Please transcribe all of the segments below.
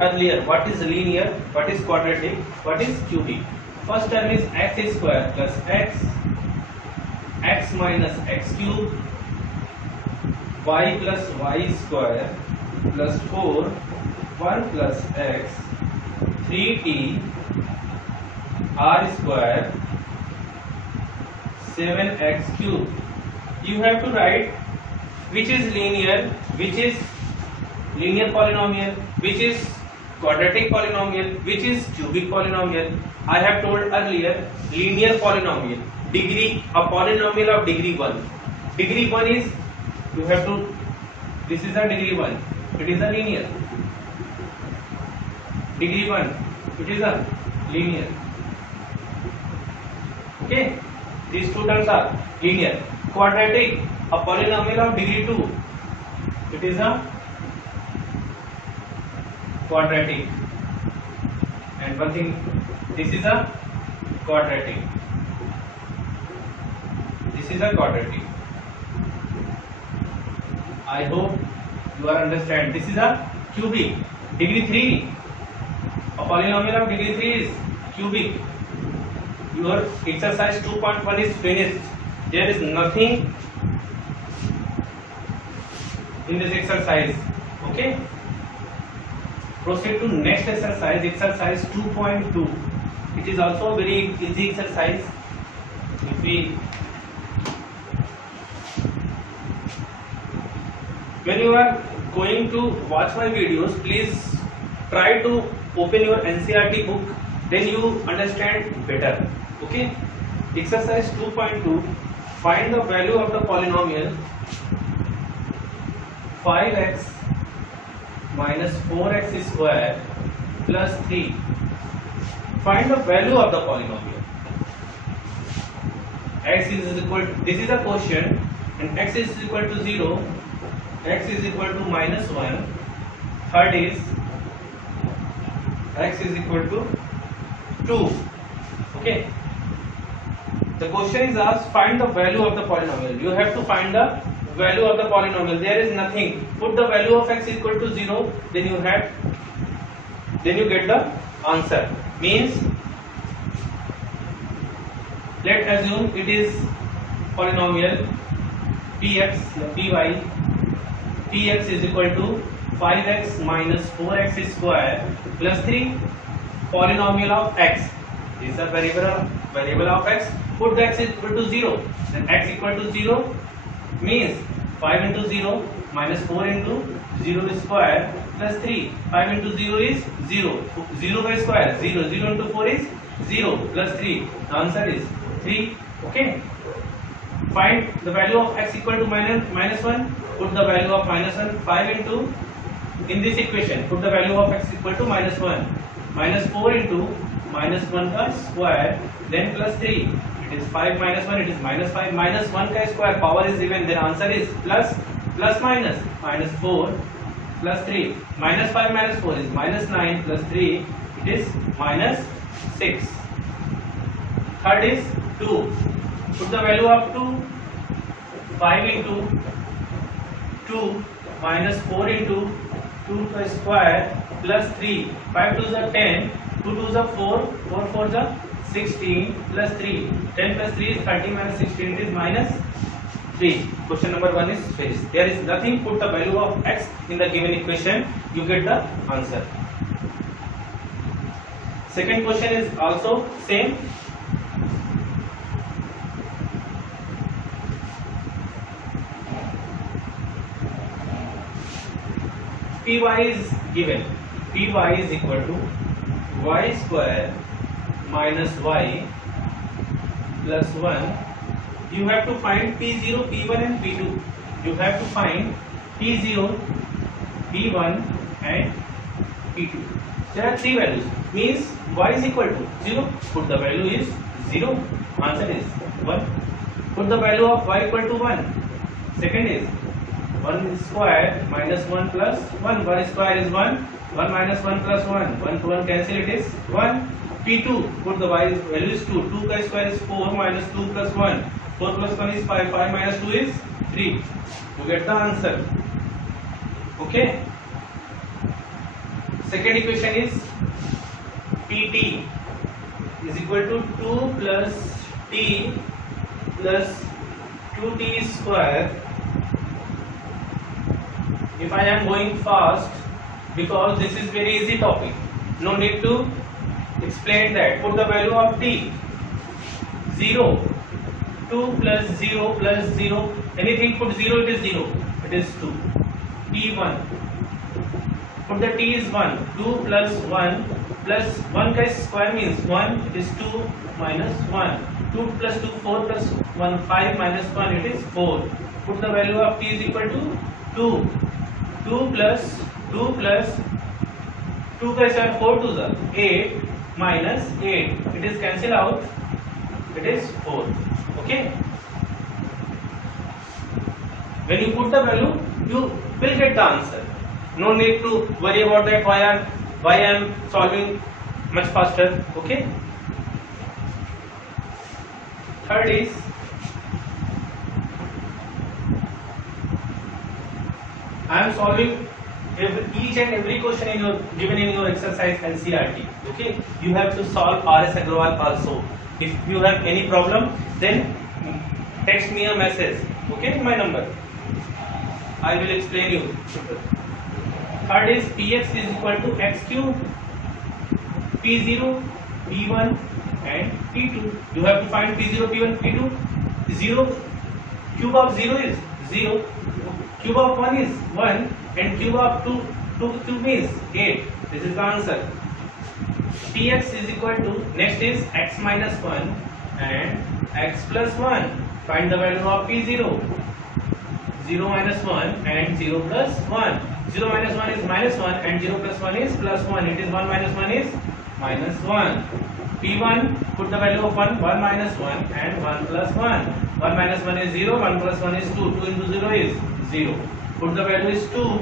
Earlier, what is linear, what is quadratic, what is cubic. First term is x square plus x minus x cube, y plus y square plus 4, 1 plus x, 3t, r square, 7x cube. You have to write which is linear, which is linear polynomial, which is quadratic polynomial, which is cubic polynomial. I have told earlier, linear polynomial, a polynomial of degree 1. Degree 1 is, you have to, this is a degree 1, it is a linear. Degree 1, it is a linear. Okay, these two terms are linear. Quadratic, a polynomial of degree 2, it is a quadratic. And one thing, this is a quadratic, this is a quadratic. I hope you are understand. This is a cubic, degree 3, a polynomial of degree 3 is cubic. Your exercise 2.1 is finished. There is nothing in this exercise. Okay, proceed to next exercise, exercise 2.2. It is also a very easy exercise. When you are going to watch my videos, please try to open your NCERT book, then you understand better. Okay, exercise 2.2, find the value of the polynomial 5x minus 4x square plus 3. Find the value of the polynomial. X is equal to, this is a quotient, and x is equal to 0, x is equal to minus 1. Third is x is equal to 2. Okay, the question is asked, find the value of the polynomial. You have to find the value of the polynomial. There is nothing. Put the value of x equal to 0, then you get the answer. Means, let's assume it is polynomial px, px is equal to 5x minus 4x square plus 3, polynomial of x. This is a variable of x. Put the x equal to 0, then x equal to 0 means 5 into 0 minus 4 into 0 square plus 3. 5 into 0 is 0. 0 by square, 0. 0 into 4 is 0 plus 3. The answer is 3. Okay. Find the value of x equal to minus 1. Put the value of minus 1. 5 into, in this equation, put the value of x equal to minus 1. Minus 4 into minus 1 ka square, then plus 3. It is 5 minus 1, it is minus 5. Minus 1 ka square, power is even, then answer is plus minus. Minus 4 plus 3. Minus 5 minus 4 is minus 9 plus 3. It is minus 6. Third is 2. Put the value of 2. 5 into 2 minus 4 into 2 ka square plus 3. 5 2 is 10. 2 2 is 4. 4 4 is 16 plus 3. 10 plus 3 is 30 minus 16, it is minus 3. Question number 1 is finished. There is nothing. Put the value of x in the given equation, you get the answer. Second question is also same. Py is given. Py is equal to y square minus y plus 1. You have to find P0, P1 and P2. You have to find P0, P1 and P2. There are three values. Means y is equal to 0. Put the value is 0. Answer is 1. Put the value of y equal to 1. Second is 1 square minus 1 plus 1. 1 square is 1. 1 minus 1 plus 1. 1 to 1 cancel, it is 1. P2, put the y value is 2. 2 ka square is 4 minus 2 plus 1. 4 plus 1 is 5. 5 minus 2 is 3. You get the answer. Okay. Second equation is pt is equal to 2 plus t plus 2t square. If I am going fast, because this is very easy topic, no need to explain that. Put the value of t. 0, 2 plus 0 plus 0, anything put 0, it is 0, it is 2. t1, put the t is 1, 2 plus 1 plus 1 ka square means 1, it is 2 minus 1, 2 plus 2 4 plus 1 5 minus 1, it is 4. Put the value of t is equal to 2, 2 plus 2 plus 2 ka square 4 to the 8 minus 8, it is cancel out, it is 4. Okay, when you put the value you will get the answer. No need to worry about that why I am solving much faster. Okay, third is I am solving each and every question in your given in your exercise NCERT. Okay, you have to solve RS Agrawal also. If you have any problem, then text me a message. Okay, my number. I will explain you. Third is px is equal to x cube, p0, p1 and p2. You have to find p0, p1, p2. 0 cube of 0 is 0. Cube of 1 is 1 and cube of 2 cube means 8. This is the answer. Px is equal to, next is x minus 1 and x plus 1. Find the value of p0. 0 minus 1 and 0 plus 1. 0 minus 1 is minus 1 and 0 plus 1 is plus 1. It is 1 minus 1 is minus 1. p1, put the value of 1, 1 minus 1 and 1 plus 1. 1 minus 1 is 0, 1 plus 1 is 2. 2 into 0 is 0. Put the value is 2,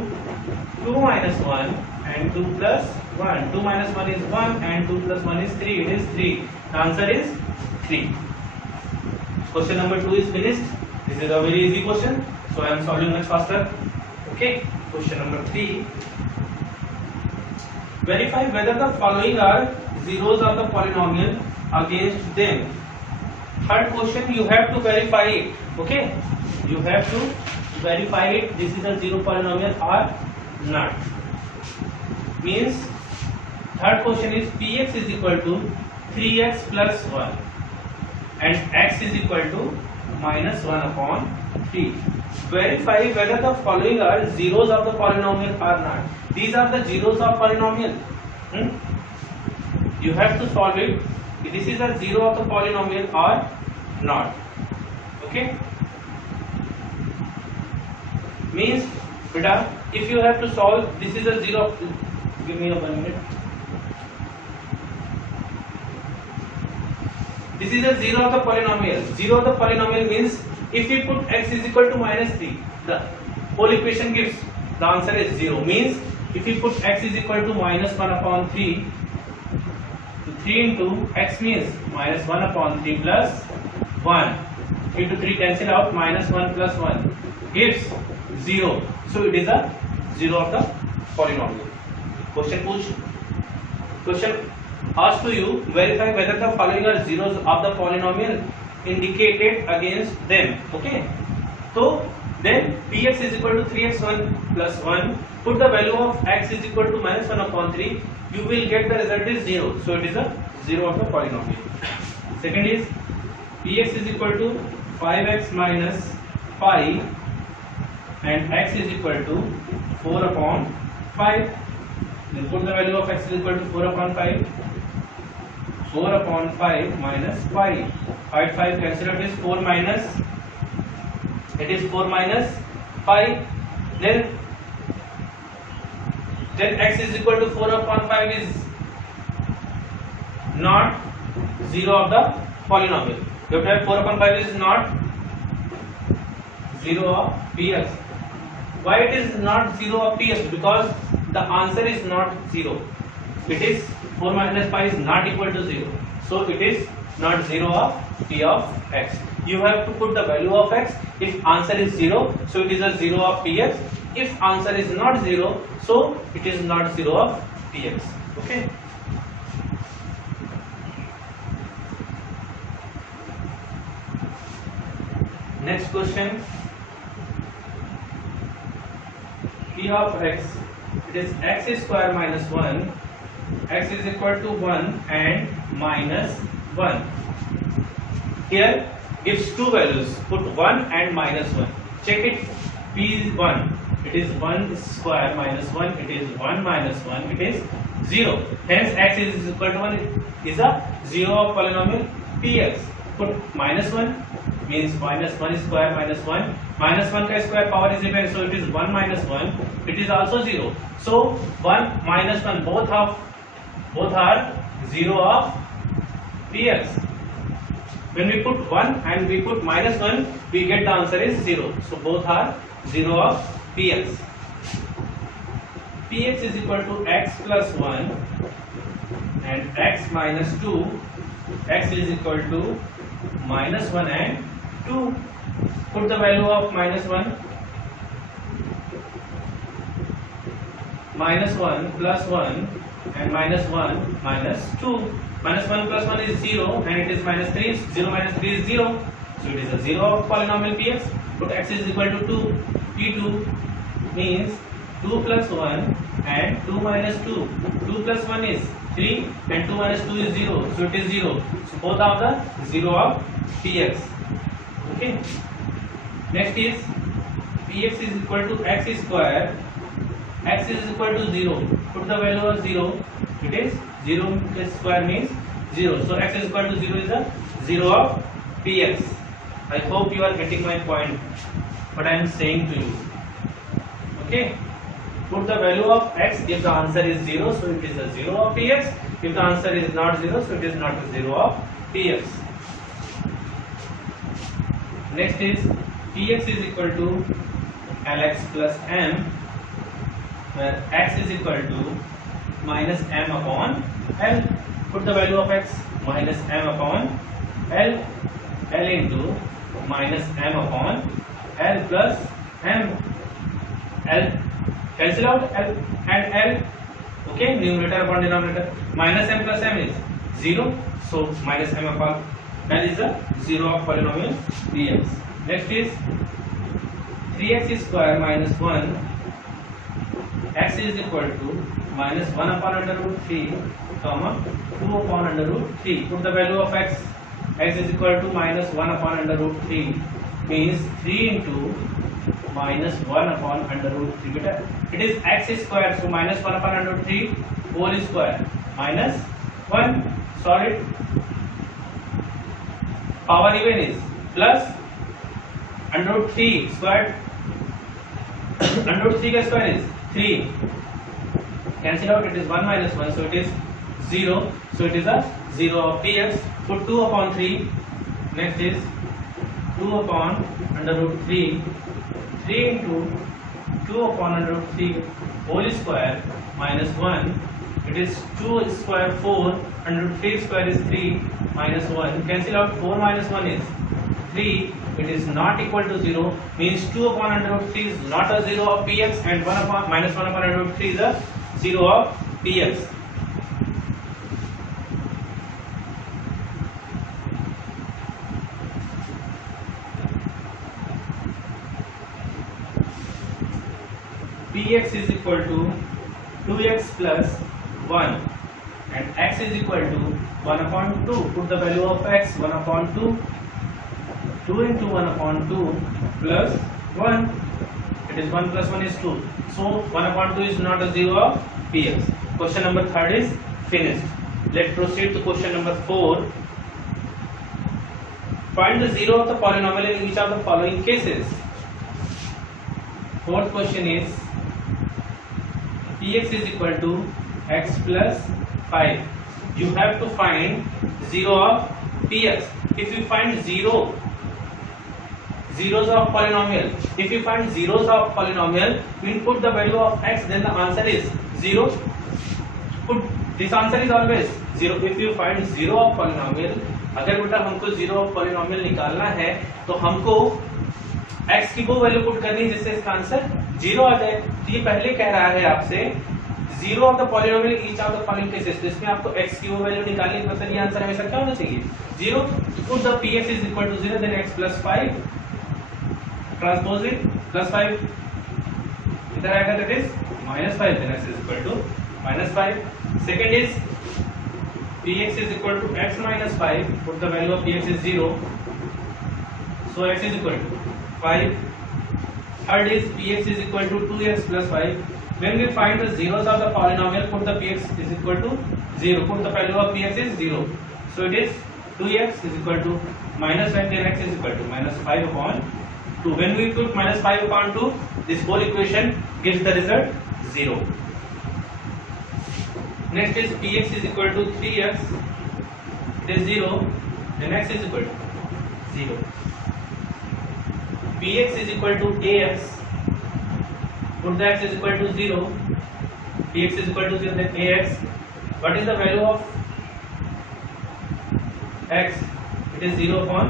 2 minus 1 and 2 plus 1. 2 minus 1 is 1 and 2 plus 1 is 3. It is 3. The answer is 3. Question number 2 is finished. This is a very easy question, so I am solving much faster. Okay. Question number 3. Verify whether the following are zeros of the polynomial against them. Third question, you have to verify it. Okay. You have to verify it. This is a zero polynomial or not. Means third question is px is equal to 3x plus 1 and x is equal to minus 1 upon 3. Verify whether the following are zeros of the polynomial or not. These are the zeros of polynomial. You have to solve it. This is a zero of the polynomial or not. Okay. Means beta, if you have to solve, this is a zero. Give me a 1 minute. This is a zero of the polynomial. Zero of the polynomial means if we put x is equal to minus 3, the whole equation gives the answer is 0. Means if we put x is equal to minus 1 upon 3, so 3 into x means minus 1 upon 3 plus 1. 3 to 3 cancel out, minus 1 plus 1 gives 0. So it is a zero of the polynomial. Question asked to you, verify whether the following are zeros of the polynomial indicated against them. Okay. So then px is equal to 3x1 plus 1. Put the value of x is equal to minus 1 upon 3. You will get the result is 0. So it is a zero of the polynomial. Second is px is equal to 5x minus 5 and x is equal to 4 upon 5. Then put the value of x is equal to 4 upon 5. 4 upon 5 minus 5. 5 cancel out is 4 minus. It is 4 minus 5. Then x is equal to 4 upon 5 is not zero of the polynomial. You have to have 4 upon 5 is not zero of px. Why it is not zero of px? Because the answer is not 0. It is 4 minus 5 is not equal to 0. So it is not 0 of p of x. You have to put the value of x. If answer is 0, so it is a 0 of px. If answer is not 0, so it is not 0 of px. Okay. Next question. P of x, it is x square minus 1, x is equal to 1 and minus 1. Here gives two values, put 1 and minus 1. Check it. P is 1, it is 1 square minus 1, it is 1 minus 1, it is 0. Hence x is equal to 1 is a 0 of polynomial px. Put minus 1 means minus 1 square minus 1. Minus 1 का square power is even, so it is 1 minus 1. It is also 0. So 1 minus 1 both are 0 of px. When we put 1 and we put minus 1, we get the answer is 0. So both are 0 of px. Px is equal to x plus 1 and x minus 2. X is equal to minus 1 and 2. Put the value of minus 1. Minus 1 plus 1 and minus 1 minus 2. Minus 1 plus 1 is 0 and it is minus 3. 0 minus 3 is 0. So it is a 0 of polynomial px. Put x is equal to 2. P2 means 2 plus 1 and 2 minus 2. 2 plus 1 is 3 and 2 minus 2 is 0. So it is 0. So both are the 0 of px. Okay. Next is px is equal to x square. X is equal to 0. Put the value of 0. It is 0 square means 0. So x is equal to 0 is the 0 of px. I hope you are getting my point, what I am saying to you. Okay. Put the value of x. If the answer is 0, so it is a 0 of px. If the answer is not 0, so it is not a 0 of px. Next is px is equal to lx plus m, where x is equal to minus m upon l. Put the value of x, minus m upon l, l into minus m upon l plus m. L cancel out l and l. Okay, numerator upon denominator. Minus m plus m is 0, so minus m upon l is a 0 of polynomial px. Next is 3x square minus 1. X is equal to minus 1 upon under root 3 comma 2 upon under root 3. Put the value of x. X is equal to minus 1 upon under root 3 means 3 into minus 1 upon under root 3. Beta, it is x square, so minus 1 upon under root 3 whole square minus 1. Solve it. Power even is plus under root 3 squared. Under root 3 का square is 3. Cancel out, it is 1 minus 1, so it is 0. So it is a 0 of px. Put 2 upon 3. Next is 2 upon under root 3. 3 into 2 upon under root 3 whole square minus 1. It is 2 square 4. Under root 3 square is 3 minus 1. Cancel out, 4 minus 1 is 3. It is not equal to 0. Means 2 upon under root 3 is not a 0 of px, and 1 upon minus 1 upon under root 3 is a 0 of px. Px is equal to 2x plus 1 and x is equal to 1 upon 2. Put the value of x, 1 upon 2. 2 into 1 upon 2 plus 1. It is 1 plus 1 is 2. So 1 upon 2 is not a 0 of px. Question number 3 is finished. Let's proceed to question number 4. Find the 0 of the polynomial in each of the following cases. Fourth question is px is equal to x plus 5. You have to find 0 of px. If you find zeros of polynomial, if you find zeros of polynomial, we put the value of x, then the answer is 0. Put this answer is always 0. If you find 0 of polynomial, अगर बेटा हमको 0 of polynomial निकालना है तो हमको x की वो value put करनी है जिससे इसका आंसर 0 आ जाए. तो ये पहले कह रहा है आपसे zero of the polynomial each of the following cases, तो इसमें आपको x की वो वैल्यू निकालनी है, मतलब ये आंसर हमेशा क्या होना चाहिए, zero. Put the px is equal to 0, then x plus 5 transpose it plus 5 इधर आएगा, that is -5, then x is equal to -5। Second is px is equal to x minus 5, put the value of px is 0, so x is equal to 5. Third is px is equal to 2x plus 5. When we find the zeros of the polynomial, put the px is equal to 0, put the value of px is 0, so it is 2x is equal to minus 5, then x is equal to minus 5 upon 2. When we put minus 5 upon 2, this whole equation gives the result 0. Next is px is equal to 3x, it is 0, then x is equal to 0. px is equal to ax, put the x is equal to 0, px is equal to 0, then ax. What is the value of x? It is 0 upon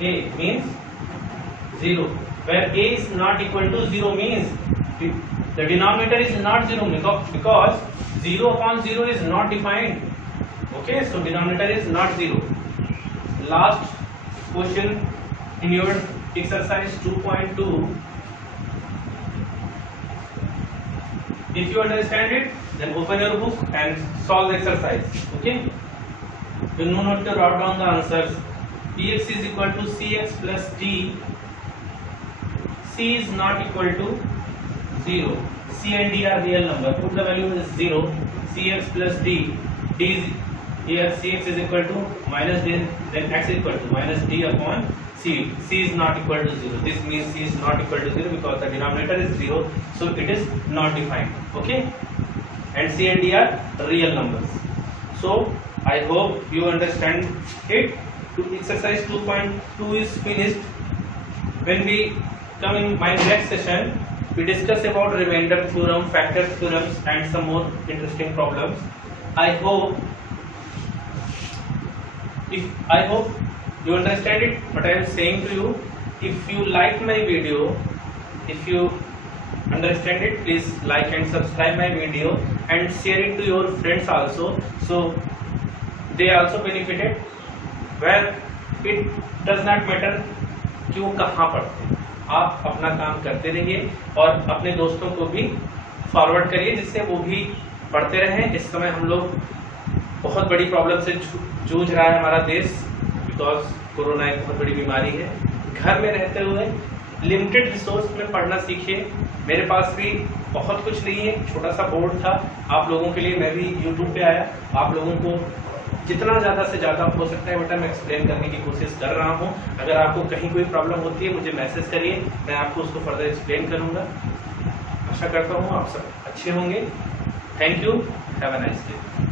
a, means 0. Where a is not equal to 0 means the denominator is not 0, because 0 upon 0 is not defined. Okay, so denominator is not 0. Last question in your exercise 2.2. If you understand it, then open your book and solve the exercise. Okay, you know not to write down the answers. Px is equal to cx plus d. C is not equal to 0. C and D are real number. Put the value is 0. Cx plus d. D is here. Cx is equal to minus d. Then x is equal to minus d upon c. C is not equal to 0. This means c is not equal to 0 because the denominator is 0. So it is not defined. Okay. And c and d are real numbers. So I hope you understand it. Exercise 2.2 is finished. When we come in my next session, we discuss about remainder theorem, factor theorems, and some more interesting problems. I hope you understand it what I am saying to you. If you like my video, if you understand it, please like and subscribe my video and share it to your friends also, so they also benefited. Where it does not matter कि वो कहाँ पढ़ते हैं, आप अपना काम करते रहिए और अपने दोस्तों को भी फॉरवर्ड करिए जिससे वो भी पढ़ते रहें। इस समय हम लोग बहुत बड़ी प्रॉब्लम से जूझ रहा है हमारा देश, बिकॉज कोरोना एक बहुत बड़ी बीमारी है। घर में रहते हुए लिमिटेड रिसोर्स में पढ़ना सीखिए। मेरे पास भी बहुत कुछ नहीं है, छोटा सा बोर्ड था, आप लोगों के लिए मैं भी यूट्यूब पे आया, आप लोगों को जितना ज़्यादा से ज़्यादा हो सकता है बेटा मैं एक्सप्लेन करने की कोशिश कर रहा हूँ। अगर आपको कहीं कोई प्रॉब्लम होती है मुझे मैसेज करिए, मैं आपको उसको फर्दर एक्सप्लेन करूँगा। आशा करता हूँ आप सब अच्छे होंगे। Thank you, have a nice day.